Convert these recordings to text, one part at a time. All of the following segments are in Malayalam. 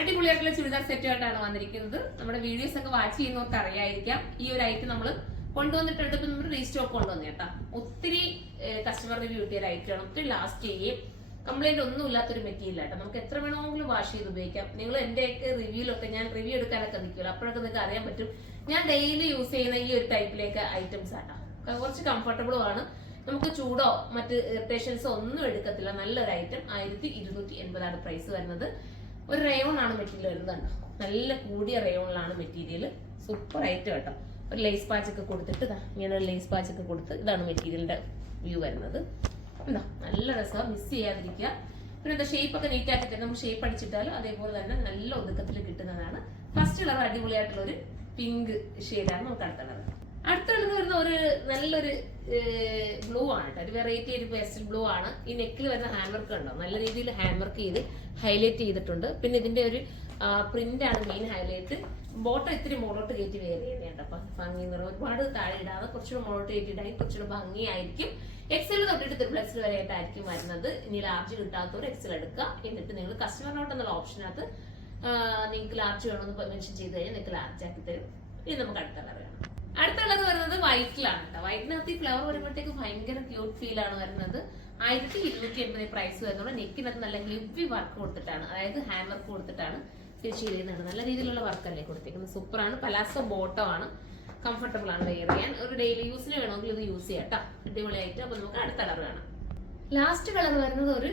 അടിപൊളിയായിട്ടുള്ള ചുരിദാർ സെറ്റുമായിട്ടാണ് വന്നിരിക്കുന്നത്. നമ്മുടെ വീഡിയോസ് ഒക്കെ വാച്ച് ചെയ്യുന്നവർക്ക് അറിയായിരിക്കാം. ഈ ഒരു ഐറ്റം നമ്മൾ കൊണ്ടുവന്നിട്ടുണ്ട്. ഇപ്പൊ നമ്മൾ റീസ്റ്റോക്ക് കൊണ്ടുവന്നു കേട്ടോ. ഒത്തിരി കസ്റ്റമർ റിവ്യൂ കിട്ടിയ ഒരു ഐറ്റമാണ്. ഒത്തിരി ലാസ്റ്റ് ചെയ്യും. കംപ്ലൈന്റ് ഒന്നും ഇല്ലാത്തൊരു മെറ്റീരിയൽ ആട്ടോ. നമുക്ക് എത്ര വേണമെങ്കിലും വാഷ് ചെയ്ത് ഉപയോഗിക്കാം. നിങ്ങൾ എന്റെയൊക്കെ റിവ്യൂലൊക്കെ ഞാൻ റിവ്യൂ എടുക്കാനൊക്കെ നിൽക്കുമല്ലോ, അപ്പോഴൊക്കെ നിങ്ങൾക്ക് അറിയാൻ പറ്റും ഞാൻ ഡെയിലി യൂസ് ചെയ്യുന്ന ഈ ഒരു ടൈപ്പിലേക്ക് ഐറ്റംസ് ആട്ടോ. കുറച്ച് കംഫർട്ടബിളും ആണ്. നമുക്ക് ചൂടോ മറ്റ് ഇറിറ്റേഷൻസോ ഒന്നും എടുക്കത്തില്ല. നല്ലൊരു ഐറ്റം. 1280 പ്രൈസ് വരുന്നത്. ഒരു റയോൺ ആണ് മെറ്റീരിയൽ വരുന്നത്. നല്ല കൂടിയ റയോണിലാണ് മെറ്റീരിയൽ. സൂപ്പർ ഐറ്റം കേട്ടോ. ഒരു ലേസ് പാച്ച് ഒക്കെ കൊടുത്തിട്ട് ഇങ്ങനെ ഒരു ലേസ് പാച്ച് ഒക്കെ കൊടുത്ത് ഇതാണ് മെറ്റീരിയലിന്റെ വ്യൂ വരുന്നത്. എന്താ നല്ല രസമാണ്, മിസ് ചെയ്യാതിരിക്കുക. പിന്നെ എന്താ ഷേപ്പ് ഒക്കെ നീറ്റ് ആക്കിയിട്ട് നമുക്ക് ഷേപ്പ് അടിച്ചിട്ടാലും അതേപോലെ തന്നെ നല്ല ഒതുക്കത്തിൽ കിട്ടുന്നതാണ്. ഫസ്റ്റ് കളർ അടിപൊളിയായിട്ടുള്ള ഒരു പിങ്ക് ഷെയ്ഡാണ് നമുക്ക് അടുത്തുള്ളത്. അടുത്തുള്ളത് വരുന്ന ഒരു നല്ലൊരു ബ്ലൂ ആണ് കേട്ടോ. ഒരു വെറൈറ്റി ഒരു പേസ്റ്റൽ ബ്ലൂ ആണ്. ഈ നെക്കിൽ വരുന്ന ഹാൻഡ് വർക്ക് ഉണ്ടോ, നല്ല രീതിയിൽ ഹാൻഡ് വർക്ക് ചെയ്ത് ഹൈലൈറ്റ് ചെയ്തിട്ടുണ്ട്. പിന്നെ ഇതിന്റെ ഒരു പ്രിന്റ് ആണ് മെയിൻ ഹൈലൈറ്റ്. ബോട്ടം ഇത്തിരി മുകളോട്ട് കയറ്റി വേറെ ചെയ്യുന്നുണ്ട്. അപ്പൊ ഭംഗി എന്ന് പറയുന്നത് ഒരുപാട് താഴെ ഇടാതെ കുറച്ചുകൂടെ മുകളോട്ട് കയറ്റിയിട്ടായി കുറച്ചുകൂടെ ഭംഗിയായിരിക്കും. എക്സൽ തൊട്ടിട്ട് ട്രിപ്പിൾ വരെ ആയിട്ടായിരിക്കും വരുന്നത്. ഇനി ലാർജ് കിട്ടാത്തവർ എക്സൽ എടുക്കുക. എന്നിട്ട് നിങ്ങൾ കസ്റ്റമർ നോട്ട് എന്നുള്ള ഓപ്ഷനകത്ത് നിങ്ങൾക്ക് ലാർജ് വേണമെന്ന് മെൻഷൻ ചെയ്ത് കഴിഞ്ഞാൽ നിങ്ങൾക്ക് ലാർജ് ആക്കി തരും. ഇനി നമുക്ക് അടുത്ത കളർ വേണം. അടുത്തുള്ളത് വരുന്നത് വൈറ്റിലാണ് കേട്ടോ. വൈറ്റിനകത്ത് ഈ ഫ്ലവർ വരുമ്പോഴത്തേക്ക് ഭയങ്കര ക്യൂട്ട് ഫീൽ ആണ് വരുന്നത്. 1280 പ്രൈസ് വരുന്നത്. നെക്കിനകത്ത് നല്ല ഹെവി വർക്ക് കൊടുത്തിട്ടാണ്, അതായത് ഹാൻഡ് വർക്ക് കൊടുത്തിട്ടാണ് ഫിനിഷ് ചെയ്തിരുന്നത്. നല്ല രീതിയിലുള്ള വർക്കല്ലേ കൊടുത്തേക്കുന്നത്. സൂപ്പറാണ്. പലാസോ ബോട്ടം ആണ്. കംഫർട്ടബിൾ ആണ് വെയർ ചെയ്യാൻ. ഒരു ഡെയിലി യൂസിന് വേണമെങ്കിൽ ഇത് യൂസ് ചെയ്യാം കേട്ടോ. അടിപൊളിയായിട്ട്. അപ്പൊ നമുക്ക് അടുത്ത കളർ വേണം. ലാസ്റ്റ് കളർ വരുന്നത് ഒരു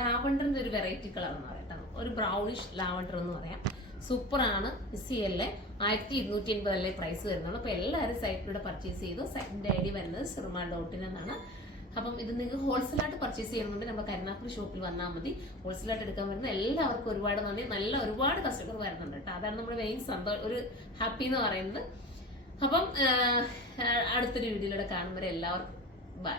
ലാവണ്ടറിന്റെ ഒരു വെറൈറ്റി കളർ എന്ന് പറയാം. ഒരു ബ്രൗണിഷ് ലാവണ്ടർ എന്ന് പറയാം. സൂപ്പറാണ്. CL 1280 പ്രൈസ് വരുന്നത്. അപ്പൊ എല്ലാവരും സൈറ്റിലൂടെ പർച്ചേസ് ചെയ്തു. സൈറ്റിന്റെ ID വരുന്നത് സിർമ.in എന്നാണ്. അപ്പം ഇത് നിങ്ങൾക്ക് ഹോൾസെയിലായിട്ട് പർച്ചേസ് ചെയ്യുന്നുണ്ട് നമ്മുടെ കരുനാഗപ്പള്ളി ഷോപ്പിൽ വന്നാൽ മതി. ഹോൾസെയിലായിട്ട് എടുക്കാൻ വരുന്ന എല്ലാവർക്കും ഒരുപാട് നന്ദി. നല്ല ഒരുപാട് കസ്റ്റമർ വരുന്നുണ്ട് കേട്ടോ. അതാണ് നമ്മുടെ മെയിൻ ഒരു ഹാപ്പി എന്ന് പറയുന്നത്. അപ്പം അടുത്തൊരു വീഡിയോയിലൂടെ കാണുമ്പോൾ എല്ലാവർക്കും ബൈ.